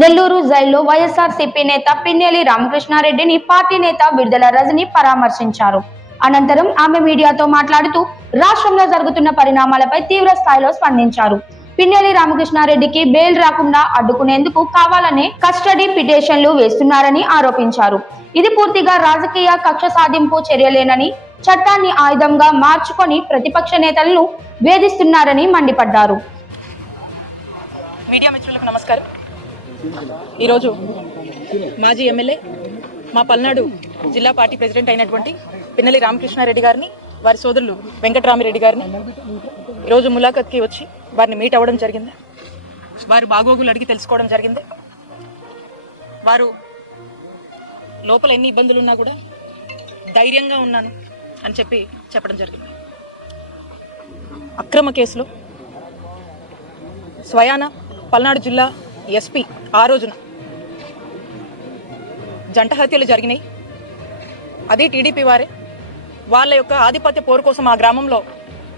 నెల్లూరు జైల్లో వైఎస్ఆర్సీపీ నేత పిన్నెలి రామకృష్ణారెడ్డిని పార్టీ నేత విడుదల రజని పరామర్శించారు. అనంతరం ఆమె మీడియాతో మాట్లాడుతూ రాష్ట్రంలో జరుగుతున్న పరిణామాలపై తీవ్ర స్థాయిలో స్పందించారు. పిన్నెలి రామకృష్ణారెడ్డికి బెయిల్ రాకుండా అడ్డుకునేందుకు కావాలనే కస్టడీ పిటిషన్లు వేస్తున్నారని ఆరోపించారు. ఇది పూర్తిగా రాజకీయ కక్ష సాధింపు చర్యలేనని చట్టాన్ని ఆయుధంగా మార్చుకొని ప్రతిపక్ష నేతలను వేధిస్తున్నారని మండిపడ్డారు. మీడియా మిత్రులకు నమస్కారం. ఈరోజు మాజీ ఎమ్మెల్యే మా పల్నాడు జిల్లా పార్టీ ప్రెసిడెంట్ అయినటువంటి పిన్నెల్లి రామకృష్ణారెడ్డి గారిని వారి సోదరులు వెంకటరామిరెడ్డి గారిని ఈరోజు ములాఖత్కి వచ్చి వారిని మీట్ అవ్వడం జరిగింది. వారి బాగోగులు అడిగి తెలుసుకోవడం జరిగింది. వారు లోపల ఎన్ని ఇబ్బందులు ఉన్నా కూడా ధైర్యంగా ఉన్నాను అని చెప్పి చెప్పడం జరిగింది. అక్రమ కేసులో స్వయాన పల్నాడు జిల్లా ఎస్పీ ఆ రోజున. జంట హత్యలు జరిగినాయి. అది టీడీపీ వారే. వాళ్ళ యొక్క ఆధిపత్య పోరు కోసం ఆ గ్రామంలో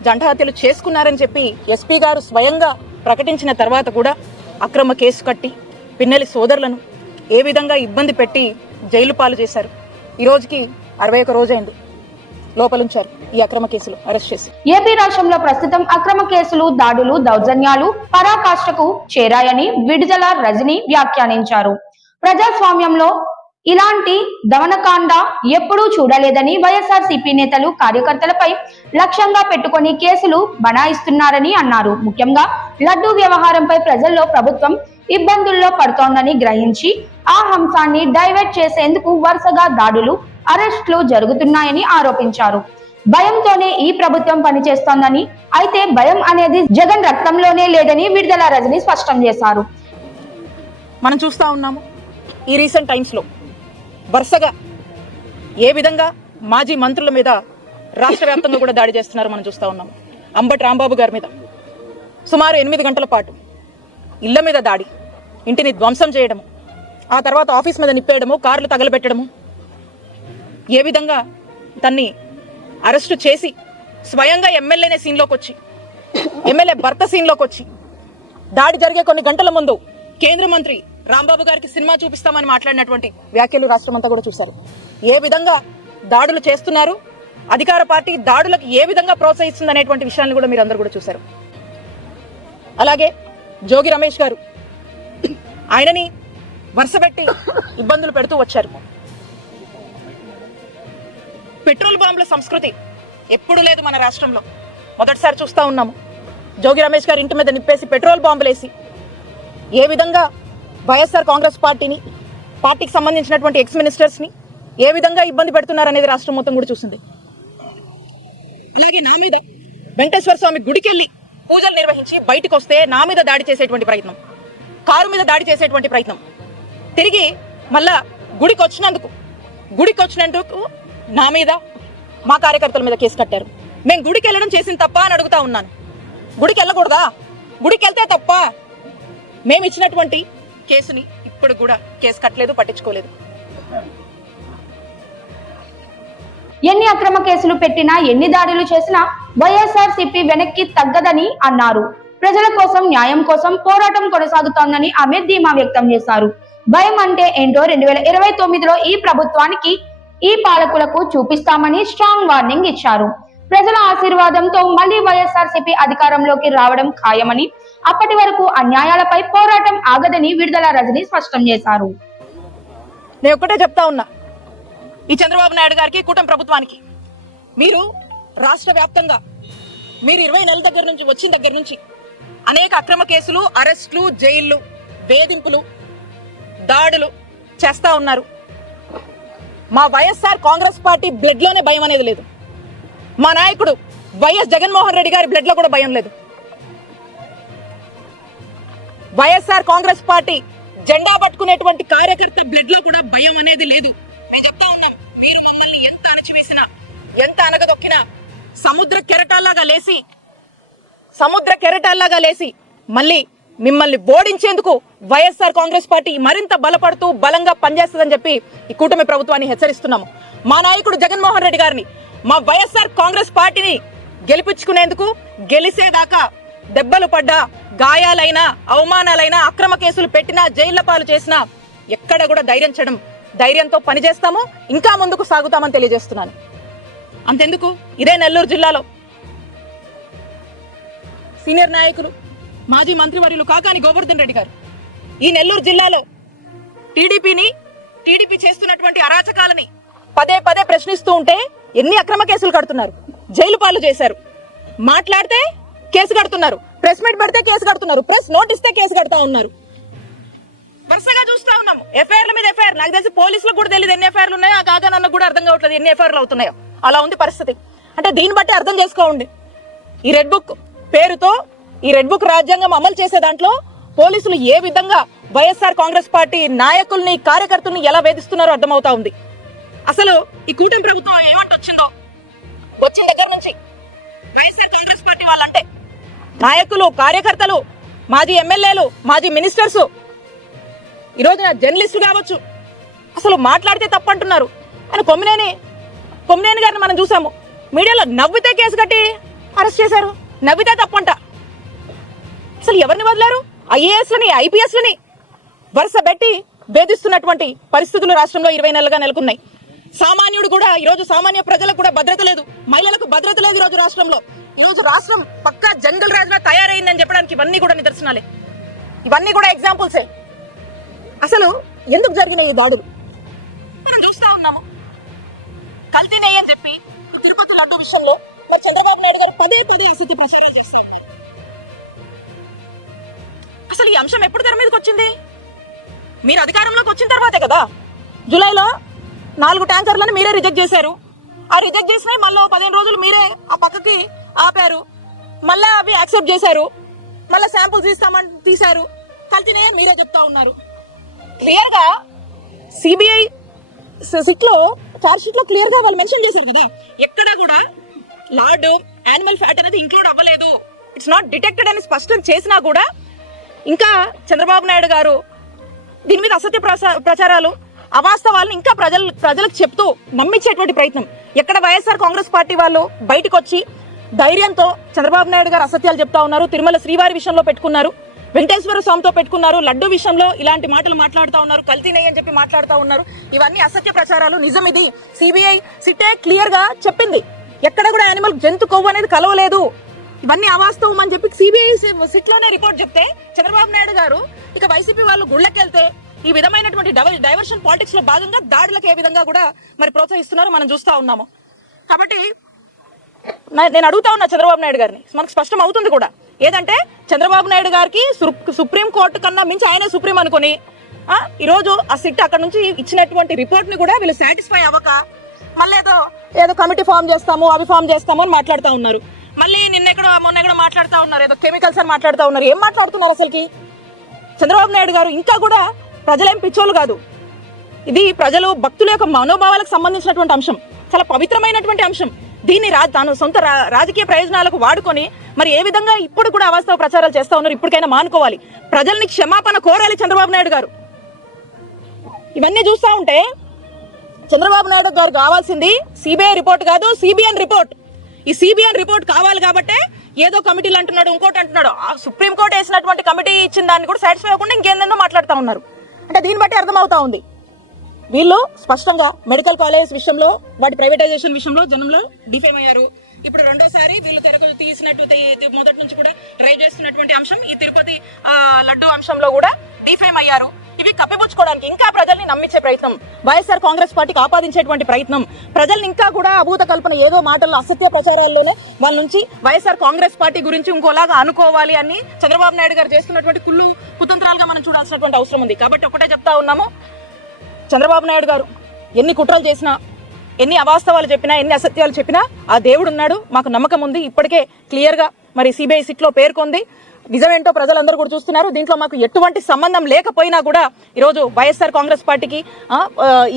జంట హత్యలు చేసుకున్నారని చెప్పి ఎస్పీ గారు స్వయంగా ప్రకటించిన తర్వాత కూడా అక్రమ కేసు కట్టి పిన్నెలి సోదరులను ఏ విధంగా ఇబ్బంది పెట్టి జైలు పాలు చేశారు. ఈ రోజుకి అరవై ఒక రోజైంది లోపలుంచారు. ఈ అక్రమ కేసులు అరెస్ట్ చేసి. ఏపీ రాష్ట్రంలో ప్రస్తుతం అక్రమ కేసులు దాడులు దౌర్జన్యాలు పరాకాష్ఠకు చేరాయని విడుదల రజని వ్యాఖ్యానించారు. ప్రజాస్వామ్యంలో ఇలాంటి దమనకాండ ఎప్పుడూ చూడలేదని వైఎస్ఆర్సీపీ నేతలు కార్యకర్తలపై లక్ష్యంగా పెట్టుకుని కేసులు బనాయిస్తున్నారని అన్నారు. ముఖ్యంగా లడ్డూ వ్యవహారంపై ప్రజల్లో ప్రభుత్వం ఇబ్బందుల్లో పడుతోందని గ్రహించి ఆ అంశాన్ని డైవర్ట్ చేసేందుకు వరుసగా దాడులు అరెస్టులు జరుగుతున్నాయని ఆరోపించారు. భయంతోనే ఈ ప్రభుత్వం పనిచేస్తోందని అయితే భయం అనేది జగన్ రక్తంలోనే లేదని విడుదల రజని స్పష్టం చేశారు. మనం చూస్తా ఉన్నాము ఈ రీసెంట్ టైమ్స్లో. వరుసగా ఏ విధంగా మాజీ మంత్రుల మీద రాష్ట్ర వ్యాప్తంగా కూడా దాడి చేస్తున్నారు మనం చూస్తూ ఉన్నాము అంబటి రాంబాబు గారి మీద సుమారు ఎనిమిది గంటల పాటు ఇళ్ళ మీద దాడి ఇంటిని ధ్వంసం చేయడము ఆ తర్వాత ఆఫీస్ మీద నిప్పేయడము కార్లు తగలబెట్టడము ఏ విధంగా తన్ని అరెస్టు చేసి స్వయంగా ఎమ్మెల్యేనే సీన్లోకి వచ్చి ఎమ్మెల్యే భర్త సీన్లోకి వచ్చి దాడి జరిగే కొన్ని గంటల ముందు కేంద్ర మంత్రి రాంబాబు గారికి సినిమా చూపిస్తామని మాట్లాడినటువంటి వ్యాఖ్యలు రాష్ట్రమంతా కూడా చూశారు. ఏ విధంగా దాడులు చేస్తున్నారు? అధికార పార్టీ దాడులకు ఏ విధంగా ప్రోత్సహిస్తుంది అనేటువంటి విషయాన్ని కూడా మీరు అందరు కూడా చూశారు. అలాగే జోగి రమేష్ గారు ఆయనని వరుసపెట్టి ఇబ్బందులు పెడుతూ వచ్చారు. పెట్రోల్ బాంబుల సంస్కృతి ఎప్పుడు లేదు మన రాష్ట్రంలో. మొదటిసారి చూస్తా ఉన్నాము. జోగి రమేష్ గారి ఇంటి మీద నిప్పేసి పెట్రోల్ బాంబులేసి ఏ విధంగా వైఎస్ఆర్ కాంగ్రెస్ పార్టీని పార్టీకి సంబంధించినటువంటి ఎక్స్ మినిస్టర్స్ని ఏ విధంగా ఇబ్బంది పెడుతున్నారు అనేది రాష్ట్రం మొత్తం కూడా చూసింది. అలాగే నా మీద వెంకటేశ్వర స్వామి గుడికి వెళ్ళి పూజలు నిర్వహించి బయటకు వస్తే నా మీద దాడి చేసేటువంటి ప్రయత్నం కారు మీద దాడి చేసేటువంటి ప్రయత్నం. తిరిగి మళ్ళా గుడికి వచ్చినందుకు గుడికి వచ్చినందుకు నా మీద మా కార్యకర్తల మీద కేసు కట్టారు. మేము గుడికి వెళ్ళడం చేసింది తప్ప అని అడుగుతా ఉన్నాను. గుడికి వెళ్ళకూడదా? గుడికి వెళ్తే తప్ప? మేము ఇచ్చినటువంటి కేసుని ఇప్పుడు కూడా కేసు కట్టలేదు పట్టించుకోలేదు. ఎన్ని అక్రమ కేసులు పెట్టినా ఎన్ని దాడులు చేసినా వైఎస్ఆర్ సిపి వెనక్కి తగ్గదని అన్నారు. ప్రజల కోసం న్యాయం కోసం పోరాటం కొనసాగుతోందని ఆమె ధీమా వ్యక్తం చేశారు. భయం అంటే ఏంటో రెండు వేల ఇరవై తొమ్మిదిలో ఈ ప్రభుత్వానికి ఈ పాలకులకు చూపిస్తామని స్ట్రాంగ్ వార్నింగ్ ఇచ్చారు. ప్రజల ఆశీర్వాదంతో మళ్ళీ వైఎస్ఆర్సీపీ అధికారంలోకి రావడం ఖాయమని అప్పటి వరకు అన్యాయాలపై పోరాటం ఆగదని విడుదల రజని స్పష్టం చేశారు. నేను ఒక్కటే చెప్తా ఉన్నా. ఈ చంద్రబాబు నాయుడు గారికి కూటమి ప్రభుత్వానికి మీరు రాష్ట్ర వ్యాప్తంగా మీరు ఇరవై నెలల దగ్గర నుంచి వచ్చిన దగ్గర నుంచి అనేక అక్రమ కేసులు అరెస్టులు జైళ్ళు వేధింపులు దాడులు చేస్తా ఉన్నారు. మా వైఎస్ఆర్ కాంగ్రెస్ పార్టీ బ్లడ్లోనే భయం అనేది లేదు. మా నాయకుడు వైఎస్ జగన్మోహన్ రెడ్డి గారి బ్లడ్లో కూడా భయం లేదు. వైఎస్ఆర్ కాంగ్రెస్ పార్టీ జెండా పట్టుకునేటువంటి కార్యకర్త బ్లడ్లో కూడా భయం అనేది లేదు. నేను చెప్తా ఉన్నాను మీరు మమ్మల్ని ఎంత అణచివేసినా ఎంత అనగదొక్కినా సముద్ర కెరటాల్లాగా లేసి సముద్ర కెరటాల్లాగా లేసి మళ్ళీ మిమ్మల్ని ఓడించేందుకు వైఎస్ఆర్ కాంగ్రెస్ పార్టీ మరింత బలపడుతూ బలంగా పనిచేస్తుందని చెప్పి ఈ కూటమి ప్రభుత్వాన్ని హెచ్చరిస్తున్నాము. మా నాయకుడు జగన్మోహన్ రెడ్డి గారిని మా వైఎస్ఆర్ కాంగ్రెస్ పార్టీని గెలిపించుకునేందుకు గెలిసేదాకా దెబ్బలు పడ్డా గాయాలైనా అవమానాలైనా అక్రమ కేసులు పెట్టినా జైళ్ళ పాలు చేసినా ఎక్కడ కూడా ధైర్యం చేయడం ధైర్యంతో పనిచేస్తాము. ఇంకా ముందుకు సాగుతామని తెలియజేస్తున్నాను. అంతెందుకు? ఇదే నెల్లూరు జిల్లాలో సీనియర్ నాయకులు మాజీ మంత్రివర్యులు కాకాని గోవర్ధన్ రెడ్డి గారు. ఈ నెల్లూరు జిల్లాలో టీడీపీని టీడీపీ చేస్తున్నటువంటి అరాచకాలని పదే పదే ప్రశ్నిస్తూ ఉంటే ఎన్ని అక్రమ కేసులు కడుతున్నారు? జైలు పాలు చేశారు. మాట్లాడితే కేసు కడుతున్నారు. ప్రెస్ మీట్ పెడితే కేసు కడుతున్నారు. ప్రెస్ నోటిస్తే కేసు కడతా ఉన్నారు. వరుసగా చూస్తా ఉన్నాము. ఎఫ్ఐఆర్ల మీద ఎఫ్ఐఆర్. నాకు తెలిసి పోలీసులకు కూడా తెలియదు ఎన్ని ఎఫ్ఐఆర్లు ఉన్నాయో. ఆ కాగా నన్ను కూడా అర్థం కావట్లేదు ఎన్ని ఎఫ్ఐఆర్లు అవుతున్నాయో. అలా ఉంది పరిస్థితి. అంటే దీన్ని బట్టి అర్థం చేసుకోండి. ఈ రెడ్ బుక్ పేరుతో ఈ రెడ్ బుక్ రాజ్యాంగం అమలు చేసే దాంట్లో పోలీసులు ఏ విధంగా వైఎస్ఆర్ కాంగ్రెస్ పార్టీ నాయకుల్ని కార్యకర్తల్ని ఎలా వేధిస్తున్నారో అర్థమవుతా ఉంది. అసలు ఈ కూటమి ప్రభుత్వం ఏమంటూ వచ్చిందో వచ్చిన దగ్గర నుంచి వైఎస్ఆర్ కాంగ్రెస్ పార్టీ వాళ్ళంటే నాయకులు కార్యకర్తలు మాజీ ఎమ్మెల్యేలు మాజీ మినిస్టర్స్ ఈరోజు నా జర్నలిస్టు కావచ్చు అసలు మాట్లాడితే తప్పంటున్నారు. అని కొమ్మినేని కొమ్మినేని గారిని మనం చూసాము. మీడియాలో నవ్వితే కేసు కట్టి అరెస్ట్ చేశారు. నవ్వితే తప్పంట. అసలు ఎవరిని వదిలారు? ఐఏఎస్లని ఐపీఎస్లని వరుస పెట్టి భేదిస్తున్నటువంటి పరిస్థితులు రాష్ట్రంలో ఇరవై నెలలుగా నెలకొన్నాయి. సామాన్యుడు కూడా ఈరోజు సామాన్య ప్రజలకు కూడా భద్రత లేదు. మహిళలకు భద్రత లేదు ఈరోజు రాష్ట్రంలో. ఈరోజు రాష్ట్రం పక్కా జంగల్ రాజులా తయారైందని చెప్పడానికి ఇవన్నీ కూడా నిదర్శనాలే. ఇవన్నీ కూడా ఎగ్జాంపుల్సే అసలు ఎందుకు జరిగిన ఈ దాడులు? మనం చూస్తా ఉన్నాము. కల్తీ నెయ్యి అని చెప్పి తిరుపతి లడ్డు విషయంలో మరి చంద్రబాబు నాయుడు గారు పదే పదే అసత్య ప్రచారాలు చేస్తారు. అసలు ఈ అంశం ఎప్పుడు తెర మీదకి వచ్చింది? మీరు అధికారంలోకి వచ్చిన తర్వాతే కదా. జూలైలో నాలుగు ట్యాంకర్లను మీరే రిజెక్ట్ చేశారు. ఆ రిజెక్ట్ చేసినవి మళ్ళీ పదిహేను రోజులు మీరే ఆ పక్కకి ఆపారు. మళ్ళీ అవి యాక్సెప్ట్ చేశారు. మళ్ళీ శాంపుల్స్ తీస్తామని తీశారు. కల్తీనే మీరే చెప్తా ఉన్నారు. క్లియర్గా సిబిఐ సిట్లో చార్జ్షీట్లో క్లియర్గా వాళ్ళు మెన్షన్ చేశారు కదా. ఎక్కడ కూడా లార్డ్ యానిమల్ ఫ్యాట్ అనేది ఇంక్లూడ్ అవ్వలేదు. ఇట్స్ నాట్ డిటెక్టెడ్ అని స్పష్టం చేసినా కూడా ఇంకా చంద్రబాబు నాయుడు గారు దీని మీద అసత్య ప్రసా- ప్రచారాలు అవాస్తవాలను ఇంకా ప్రజలు ప్రజలకు చెప్తూ నమ్మించేటువంటి ప్రయత్నం. ఎక్కడ వైఎస్ఆర్ కాంగ్రెస్ పార్టీ వాళ్ళు బయటకు వచ్చి ధైర్యంతో చంద్రబాబు నాయుడు గారు అసత్యాలు చెప్తా ఉన్నారు తిరుమల శ్రీవారి విషయంలో పెట్టుకున్నారు వెంకటేశ్వర స్వామితో పెట్టుకున్నారు లడ్డు విషయంలో ఇలాంటి మాటలు మాట్లాడుతూ ఉన్నారు కల్తీనయ్య అని చెప్పి మాట్లాడుతూ ఉన్నారు. ఇవన్నీ అసత్య ప్రచారాలు నిజం ఇది. సిబిఐ సిటే క్లియర్గా చెప్పింది. ఎక్కడ కూడా యానిమల్ జంతు కొవ్వు అనేది కలవలేదు. ఇవన్నీ అవాస్తవం అని చెప్పి సిబిఐ సిట్లోనే రిపోర్ట్ చెప్తే చంద్రబాబు నాయుడు గారు ఇక వైసీపీ వాళ్ళు గుళ్ళకెళ్తే ఈ విధమైనటువంటి డైవర్- డైవర్షన్ పాలిటిక్స్లో భాగంగా దాడులకు ఏ విధంగా కూడా మరి ప్రోత్సహిస్తున్నారో మనం చూస్తూ ఉన్నాము. కాబట్టి నేను అడుగుతా ఉన్నా చంద్రబాబు నాయుడు గారిని. మనకు స్పష్టం అవుతుంది కూడా. ఏదంటే చంద్రబాబు నాయుడు గారికి సు- సుప్రీం కోర్టు కన్నా మించి ఆయన సుప్రీం అనుకుని ఈరోజు ఆ సిట్ అక్కడ నుంచి ఇచ్చినటువంటి రిపోర్ట్ని కూడా వీళ్ళు సాటిస్ఫై అవ్వక మళ్ళీ ఏదో ఏదో కమిటీ ఫామ్ చేస్తాము అవి ఫామ్ చేస్తాము అని మాట్లాడుతూ ఉన్నారు. మళ్ళీ నిన్న ఎక్కడో మొన్న ఎక్కడో మాట్లాడుతూ ఉన్నారు. ఏదో కెమికల్స్ అని మాట్లాడుతూ ఉన్నారు. ఏం మాట్లాడుతున్నారు అసలుకి? చంద్రబాబు నాయుడు గారు ఇంకా కూడా ప్రజలేం పిచ్చోళ్ళు కాదు. ఇది ప్రజలు భక్తుల యొక్క మనోభావాలకు సంబంధించినటువంటి అంశం. చాలా పవిత్రమైనటువంటి అంశం. దీన్ని రా తాను సొంత రా- రాజకీయ ప్రయోజనాలకు వాడుకొని మరి ఏ విధంగా ఇప్పుడు కూడా అవాస్తవ ప్రచారాలు చేస్తూ ఉన్నారు ఇప్పటికైనా మానుకోవాలి. ప్రజల్ని క్షమాపణ కోరాలి చంద్రబాబు నాయుడు గారు. ఇవన్నీ చూస్తా ఉంటే చంద్రబాబు నాయుడు గారు కావాల్సింది సిబిఐ రిపోర్ట్ కాదు సిబిఎన్ రిపోర్ట్. ఈ సిబిఎన్ రిపోర్ట్ కావాలి కాబట్టే ఏదో కమిటీలు అంటున్నాడు ఇంకోటి అంటున్నాడు. ఆ సుప్రీంకోర్టు వేసినటువంటి కమిటీ ఇచ్చిన దాన్ని కూడా సాటిస్ఫై అవ్వకుండా ఇంకేందో మాట్లాడుతూ ఉన్నారు. అంటే దీన్ని బట్టి అర్థమవుతా ఉంది. వీళ్ళు స్పష్టంగా మెడికల్ కాలేజ్ విషయంలో వాటి ప్రైవేటైజేషన్ విషయంలో జనంలో డిఫేమ్ అయ్యారు. ఇప్పుడు రెండోసారి వీళ్ళు తెరకు తీసినట్టు మొదటి నుంచి కూడా ట్రై చేస్తున్నటువంటి అంశం. ఈ తిరుపతి లడ్డు అంశంలో కూడా డిఫేమ్ అయ్యారు. ఇవి కప్పిపుచ్చుకోవడానికి ఇంకా ప్రజల్ని నమ్మించే ప్రయత్నం వైఎస్ఆర్ కాంగ్రెస్ పార్టీకి ఆపాదించేటువంటి ప్రయత్నం. ప్రజల్ని ఇంకా కూడా అభూత కల్పన ఏదో మాటల్లో అసత్య ప్రచారాల్లోనే వాళ్ళ నుంచి వైఎస్ఆర్ కాంగ్రెస్ పార్టీ గురించి ఇంకోలాగా అనుకోవాలి అని చంద్రబాబు నాయుడు గారు చేస్తున్నటువంటి కుళ్ళు కుతంత్రాలుగా మనం చూడాల్సినటువంటి అవసరం ఉంది. కాబట్టి ఒకటే చెప్తా ఉన్నాము. చంద్రబాబు నాయుడు గారు ఎన్ని కుట్రలు చేసినా ఎన్ని అవాస్తవాలు చెప్పినా ఎన్ని అసత్యాలు చెప్పినా ఆ దేవుడు ఉన్నాడు. మాకు నమ్మకం ఉంది. ఇప్పటికే క్లియర్గా మరి సిబిఐ సిట్లో పేర్కొంది. నిజమేంటో ప్రజలందరూ కూడా చూస్తున్నారు. దీంట్లో మాకు ఎటువంటి సంబంధం లేకపోయినా కూడా ఈరోజు వైఎస్ఆర్ కాంగ్రెస్ పార్టీకి ఆ,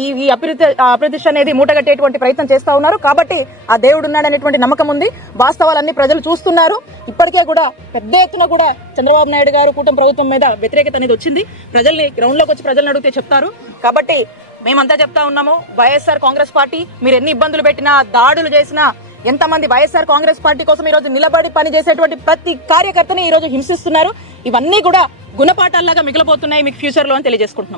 ఈ ఈ అభివృద్ధి అప్రతిష్ట అనేది మూటగట్టేటువంటి ప్రయత్నం చేస్తా ఉన్నారు. కాబట్టి ఆ దేవుడు ఉన్నాడనేటువంటి నమ్మకం ఉంది. వాస్తవాలన్నీ ప్రజలు చూస్తున్నారు. ఇప్పటికే కూడా పెద్ద ఎత్తున కూడా చంద్రబాబు నాయుడు గారు కూటమి ప్రభుత్వం మీద వ్యతిరేకత అనేది వచ్చింది. ప్రజల్ని గ్రౌండ్లోకి వచ్చి ప్రజలను అడిగితే చెప్తారు. కాబట్టి మేమంతా చెప్తా ఉన్నాము వైఎస్ఆర్ కాంగ్రెస్ పార్టీ మీరు ఎన్ని ఇబ్బందులు పెట్టినా దాడులు చేసినా ఎంతమంది వైఎస్ఆర్ కాంగ్రెస్ పార్టీ కోసం ఈరోజు నిలబడి పనిచేసేటువంటి ప్రతి కార్యకర్తని ఈరోజు హింసిస్తున్నారు. ఇవన్నీ కూడా గుణపాఠాల్లాగా మిగిలిపోతున్నాయి మీకు ఫ్యూచర్లో అని తెలియజేసుకుంటున్నాం.